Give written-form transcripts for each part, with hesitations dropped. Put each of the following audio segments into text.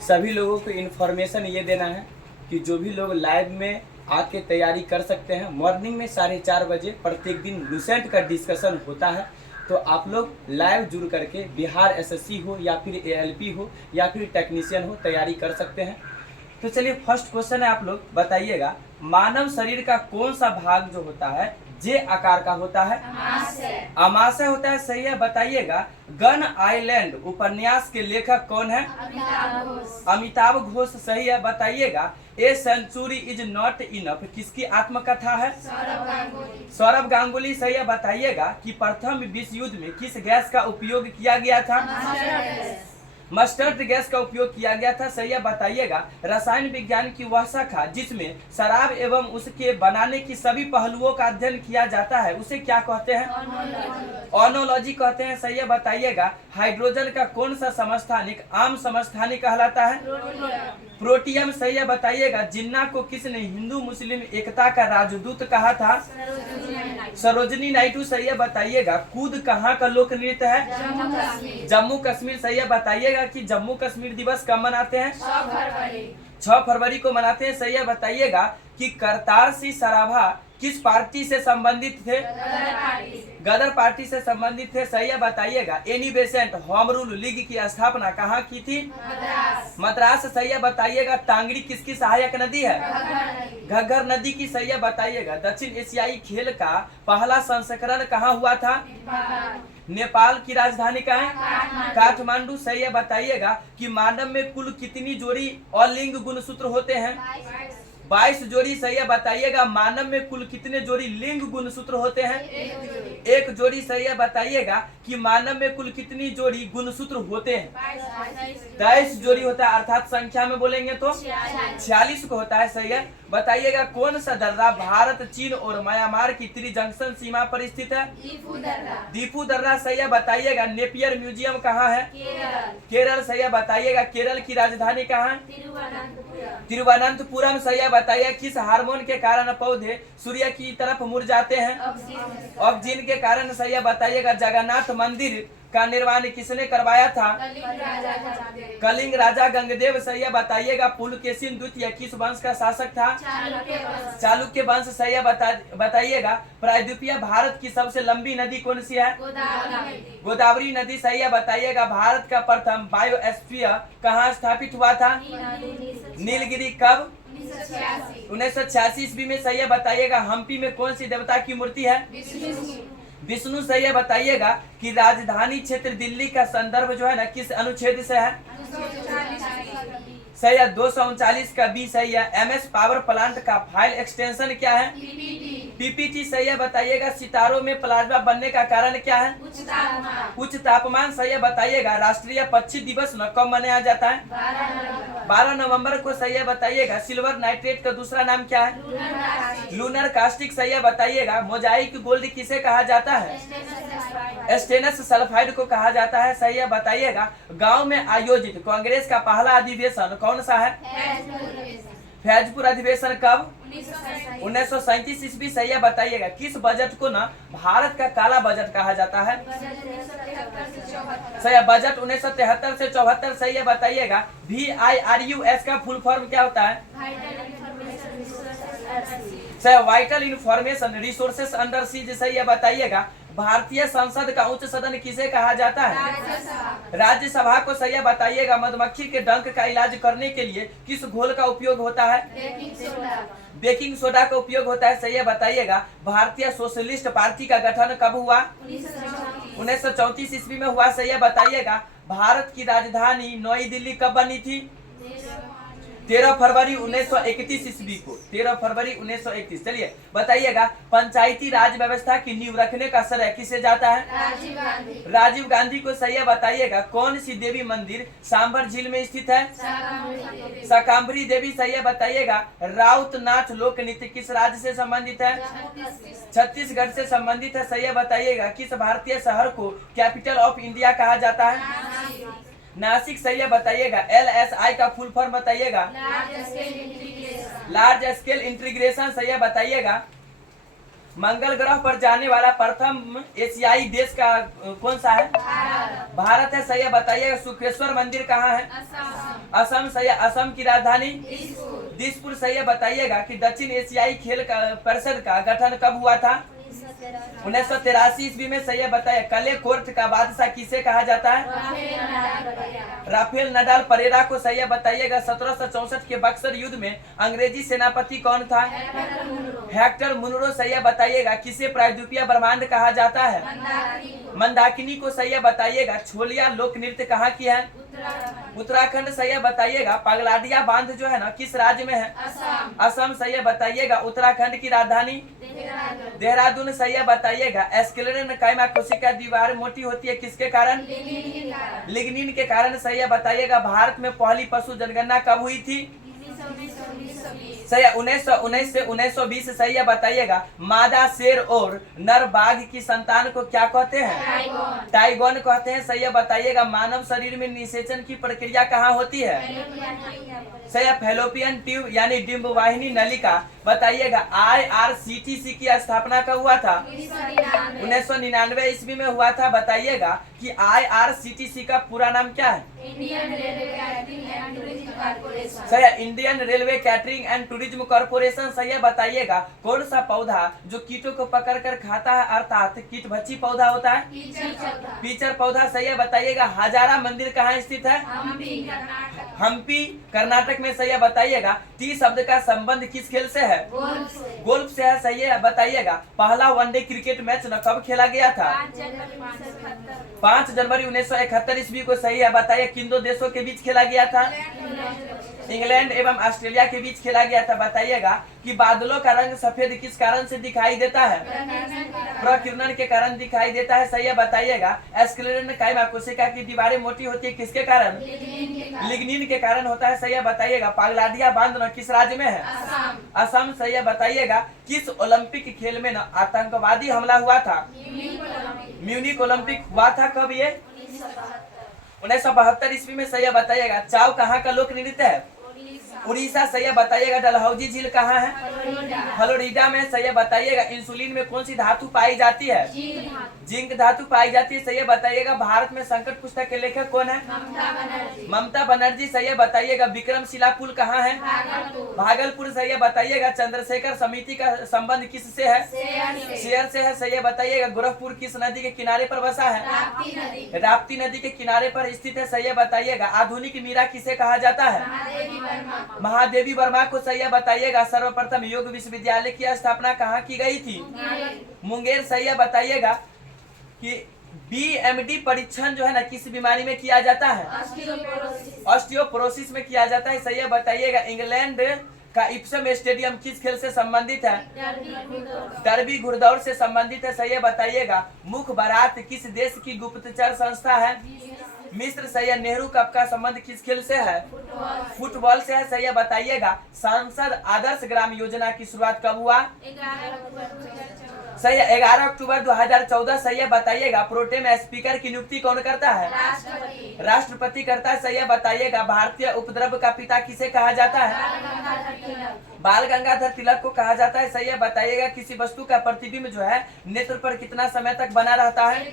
सभी लोगों को इन्फॉर्मेशन ये देना है कि जो भी लोग लाइव में आके तैयारी कर सकते हैं, मॉर्निंग में 4:30 बजे प्रत्येक दिन लूसेंट का डिस्कशन होता है। तो आप लोग लाइव जुड़ करके बिहार एसएससी हो या फिर एएलपी हो या फिर टेक्नीशियन हो, तैयारी कर सकते हैं। तो चलिए फर्स्ट क्वेश्चन है, आप लोग बताइएगा मानव शरीर का कौन सा भाग जो होता है जे आकार का होता है? अमाशय होता है, सही है। बताइएगा गन आइलैंड उपन्यास के लेखक कौन है? अमिताभ घोष, सही है। बताइएगा ए सेंचुरी इज नॉट इनफ किसकी आत्मकथा है? सौरभ गांगुली, सही है। बताइएगा कि प्रथम विश्व युद्ध में किस गैस का उपयोग किया गया था? मस्टर्ड गैस का उपयोग किया गया था, सही है। बताइएगा रसायन विज्ञान की वह शाखा जिसमें शराब एवं उसके बनाने की सभी पहलुओं का अध्ययन किया जाता है उसे क्या कहते हैं? ओनोलॉजी कहते हैं, सही है। बताइएगा हाइड्रोजन का कौन सा समस्थानिक आम समस्थानिक कहलाता है? प्रोटियम, सही है। बताइएगा जिन्ना को किसने हिंदू मुस्लिम एकता का राजदूत कहा था? सरोजनी नायडू, सही है। बताइएगा कूद कहाँ का लोक नृत्य है? जम्मू कश्मीर, सही है। बताइएगा कि जम्मू कश्मीर दिवस कब मनाते हैं? 6 फरवरी को मनाते हैं, सही है। बताइएगा कि करतार सिंह सराभा किस पार्टी से संबंधित थे? गदर पार्टी से संबंधित थे, सही है। बताइएगा Annie Besant home rule league की स्थापना कहाँ की थी? मद्रास, सही है। बताइएगा तांगड़ी किसकी सहायक नदी है? घग्गर नदी की, सही है। बताइएगा दक्षिण एशियाई खेल का पहला संस्करण कहाँ हुआ था? नेपाल की राजधानी का है? काठमांडू, सही है। बताइएगा कि मानव में कुल कितनी जोड़ी अलिंग गुणसूत्र होते हैं? 22 जोड़ी, सही है। बताइएगा मानव में कुल कितने जोड़ी लिंग गुणसूत्र होते हैं? 1 जोड़ी, सही है। बताइएगा कि मानव में कुल कितनी जोड़ी गुणसूत्र होते हैं? 23 जोड़ी होता है, अर्थात संख्या में बोलेंगे तो 46 को होता है, सही है। बताइएगा कौन सा दर्रा भारत, चीन और म्यांमार की त्रिजंक्शन सीमा पर स्थित है? दीपू दर्रा, सही है। बताइएगा नेपियर म्यूजियम कहाँ है? केरल, सही है। बताइएगा केरल की राजधानी कहाँ है? तिरुवनंतपुरम, सही है। बताइए किस हार्मोन के कारण पौधे सूर्य की तरफ मुड़ जाते हैं? ऑक्सीजन के कारण, सही है। बताइएगा जगन्नाथ मंदिर का निर्माण किसने करवाया था? कलिंग राजा गंगदेव, सही है। बताइएगा पुलकेशिन द्वितीय किस वंश का शासक था? चालुक्य वंश, सही है। बताइएगा प्रायद्वीपीय भारत की सबसे लंबी नदी कौन सी है? गोदावरी नदी, सही है। बताइएगा भारत का प्रथम बायोस्फीयर कहाँ स्थापित हुआ था? नीलगिरी, कब? 1986 ईस्वी में, सही है। बताइएगा हम्पी में कौन सी देवता की मूर्ति है? विष्णु, सही है। बताइएगा कि राजधानी क्षेत्र दिल्ली का संदर्भ जो है ना किस अनुच्छेद से है? सही है। 239 का बी, सही है। एमएस पावर प्लांट का फाइल एक्सटेंशन क्या है? पीपीटी, सही है। बताइएगा सितारों में प्लाज्मा बनने का कारण क्या है? उच्च तापमान, सही है। बताइएगा राष्ट्रीय पक्षी दिवस न कब मनाया जाता है? 12 नवंबर को, सही है। बताइएगा सिल्वर नाइट्रेट का दूसरा नाम क्या है? लूनर कास्टिक, सही है। बताइएगा मोजाइक गोल्ड किसे कहा जाता है? स्टेनस सल्फाइड को कहा जाता है, सही है। बताइएगा गांव में आयोजित कांग्रेस का पहला अधिवेशन कौन सा है? फैजपुर अधिवेशन कब? 1937 ईस्वी, सही है। बताइएगा किस बजट को ना भारत का काला बजट कहा जाता है? सही है। बजट 1973 से 74, सही है। बताइएगा VIRUS का फुल फॉर्म क्या होता है? सही, vital information resources under seize, सही है। बताइएगा भारतीय संसद का उच्च सदन किसे कहा जाता है? राज्यसभा को, सही है। बताइएगा मधुमक्खी के डंक का इलाज करने के लिए किस घोल का उपयोग होता है? बेकिंग सोडा का उपयोग होता है, सही है। बताइएगा भारतीय सोशलिस्ट पार्टी का गठन कब हुआ? 1934 ईस्वी में हुआ, सही है। बताइएगा भारत की राजधानी नई दिल्ली कब बनी थी? 13 फरवरी 1931 ईस्वी को, 13 फरवरी 1931। चलिए बताइएगा, पंचायती राज व्यवस्था की नींव रखने का श्रेय किसे जाता है? राजीव गांधी को। सही है, बताइएगा कौन सी देवी मंदिर सांभर झील में स्थित है? शाकंभरी देवी। सही है, बताइएगा राउत नाच लोक नृत्य किस राज्य से संबंधित है? छत्तीसगढ़ से संबंधित है। सही है, बताइएगा किस भारतीय शहर को कैपिटल ऑफ इंडिया कहा जाता है? नासिक। सही है, बताइएगा LSI का फुल फॉर्म बताइएगा? Large scale integration. सही है, बताइएगा मंगल ग्रह पर जाने वाला प्रथम एशियाई देश का कौन सा है? भारत है। सही है, बताइएगा शुक्रेश्वर मंदिर कहाँ है? असम। सही है, असम की राजधानी दिसपुर। सही है, बताइएगा कि दक्षिण एशियाई खेल परिषद का गठन कब हुआ था? 1983 ईस्वी में। सही है, बताइए कले कोर्ट का बादशाह किसे कहा जाता है? राफेल नडाल परेरा को। सही है, बताइएगा 1764 के बक्सर युद्ध में अंग्रेजी सेनापति कौन था? Hector Munro. सही है, बताइएगा किसे प्रायद्वीपीय ब्रह्मांड कहा जाता है? मंदाकिनी को। सही है, बताइएगा छोलिया लोक नृत्य कहाँ की है? उत्तराखंड। सही है, बताइएगा पगलाडिया बांध जो है ना किस राज्य में है? असम। सही है, बताइएगा उत्तराखंड की राजधानी देहरादून। सही है, बताइएगा एस्केलेटन कायमा कोशिका दीवार मोटी होती है किसके कारण? लिग्निन के कारण। सही है, बताइएगा भारत में पहली पशु जनगणना कब हुई थी? सही है, 1919 से 1920। सही है, बताइएगा मादा शेर और नर बाघ की संतान को क्या कहते हैं? टाइगोन कहते हैं। सही है, बताइएगा मानव शरीर में निषेचन की प्रक्रिया कहाँ होती है? सही है, फैलोपियन ट्यूब यानी डिंब वाहिनी नलिका। बताइएगा IRCTC की स्थापना कब हुआ था? 1999 ईस्वी में हुआ था। बताइएगा कि IRCTC का पूरा नाम क्या है? सही है, Indian railway catering and tourism corporation. सही है, बताइएगा कौन सा पौधा जो कीटों को पकड़ कर खाता है अर्थात कीटभक्षी पौधा होता है? पीचर पौधा। सही है, बताइएगा हजारा मंदिर कहाँ स्थित है? हम्पी कर्नाटक में। सही है, बताइएगा टी शब्द का संबंध किस खेल से है? गोल्फ से है। सही है, बताइएगा पहला वनडे क्रिकेट मैच न कब खेला गया था? 5 जनवरी 1971 ईस्वी को। सही है, बताइए किन दो देशों के बीच खेला गया था? इंग्लैंड एवं ऑस्ट्रेलिया के बीच खेला गया था। बताइएगा कि बादलों का रंग सफेद किस कारण से दिखाई देता है? प्रकीर्णन के कारण दिखाई देता है। सही है, बताइएगा एस्केलेटन कायमा कोशिका की दीवारें मोटी होती है किसके कारण? लिग्निन के कारण होता है। सही है, बताइएगा पगलाडिया बांध किस राज्य में है? असम। सही है, बताइएगा किस ओलंपिक खेल में न आतंकवादी हमला हुआ था? म्यूनिक ओलंपिक हुआ था। कब ये? 1972 ईस्वी में। सही है, बताइएगा चाव कहाँ का लोक नृत्य है? उड़ीसा। सही है, बताइएगा डलहौजी झील कहाँ है? फ्लोरिडा में। सही है, बताइएगा इंसुलिन में कौन सी धातु पाई जाती है? जिंक धातु पाई जाती है। सही है, बताइएगा भारत में संकट पुस्तक के लेखक कौन है? ममता बनर्जी। सही है, बताइएगा विक्रमशिला पुल कहाँ है? भागलपुर। सही है, बताइएगा चंद्रशेखर समिति का संबंध किससे है? शेयर से है। सही है, बताइएगा गोरखपुर किस नदी के किनारे पर बसा है? राप्ती नदी के किनारे पर स्थित है। सही है, बताइएगा आधुनिक मीरा किसे कहा जाता है? महादेवी वर्मा को। सही है, बताइएगा सर्वप्रथम योग विश्वविद्यालय की स्थापना कहाँ की गई थी? मुंगेर। सही है, बताइएगा कि BMD परीक्षण जो है ना किस बीमारी में किया जाता है? ऑस्टियोपोरोसिस में किया जाता है। सही है, बताइएगा इंग्लैंड का इप्सम स्टेडियम किस खेल से संबंधित है? डर्बी घुड़दौड़ से संबंधित है। सही है, बताइएगा मुख्य बारात किस देश की गुप्तचर संस्था है? मिस्र। सही है, नेहरू कप का संबंध किस खेल से है? फुटबॉल से है। सही है, बताइएगा सांसद आदर्श ग्राम योजना की शुरुआत कब हुआ? सही है, 11 अक्टूबर 2014। सही है, बताइएगा प्रोटेम स्पीकर की नियुक्ति कौन करता है? राष्ट्रपति करता है। सही है, बताइएगा भारतीय उपद्रव का पिता किसे कहा जाता है? बाल गंगाधर तिलक को कहा जाता है। सही है, बताइएगा किसी वस्तु का प्रतिबिंब जो है नेत्र पर कितना समय तक बना रहता है?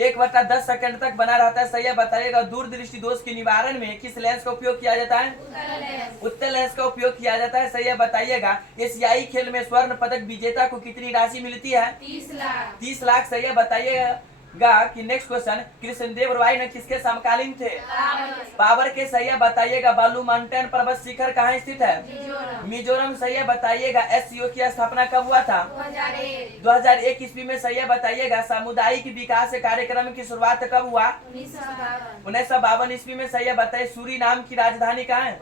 1/10 सेकंड तक बना रहता है। सही है, बताइएगा दूरदृष्टि दोष के निवारण में किस लेंस का उपयोग किया जाता है? उत्तल लेंस का उपयोग किया जाता है। सही है, बताइएगा एशियाई खेल में स्वर्ण पदक विजेता को कितनी राशि मिलती है? 30 लाख। सही है, बताइएगा कि नेक्स्ट क्वेश्चन, कृष्णदेव राय ने किसके समकालीन थे? बाबर के। सही है, बताइएगा बालू माउंटेन पर्वत शिखर कहाँ स्थित है? मिजोरम। सही है, बताइएगा SCO की स्थापना कब हुआ था? 2001 ईस्वी में। सही है, बताइएगा सामुदायिक विकास कार्यक्रम की शुरुआत कब हुआ? 1952 ईस्वी में। सही है, बताइए सूरीनाम की राजधानी कहाँ है?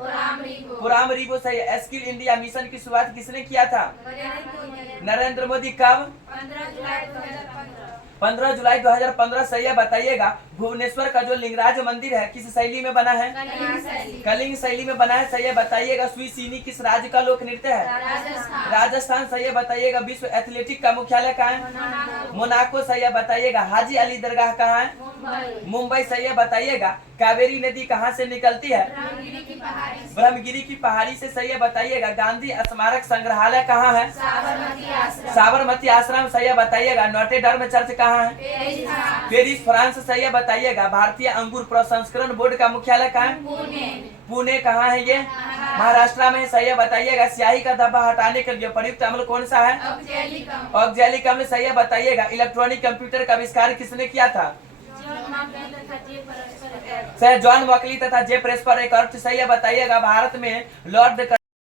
पुरामरीबो। सही है, स्किल इंडिया मिशन की शुरुआत किसने किया था? नरेंद्र मोदी। कब? 15 जुलाई 2015। सही है, बताइएगा भुवनेश्वर का जो लिंगराज मंदिर है किस शैली में बना है? कलिंग शैली में बना है। सही है, बताइएगा स्विसिनी किस राज्य का लोक नृत्य है? राजस्थान। सही है, बताइएगा विश्व एथलेटिक का मुख्यालय कहाँ है? मोनाको। सही है, बताइएगा हाजी अली दरगाह कहाँ है? मुंबई। सही है, बताइएगा कावेरी नदी कहाँ से निकलती है? ब्रह्मगिरी की पहाड़ी से। सही है, बताइएगा गांधी स्मारक संग्रहालय कहाँ है? साबरमती आश्रम। सही है, बताइएगा नोटे डर्म चर्च कहाँ है? Paris France. सही है, बताइएगा भारतीय अंगूर प्रसंस्करण बोर्ड का मुख्यालय कहाँ है? पुणे। कहाँ है ये? महाराष्ट्र में। सही है, बताइएगा स्याही का धब्बा हटाने के लिए प्रयुक्त अम्ल कौन सा है? ऑक्जेलिक अम्ल। सही है, बताइएगा इलेक्ट्रॉनिक कंप्यूटर का आविष्कार किसने किया था? जॉन मॉकली तथा जे प्रेस्पर एक अर्थ। सही है, बताइएगा भारत में लॉर्ड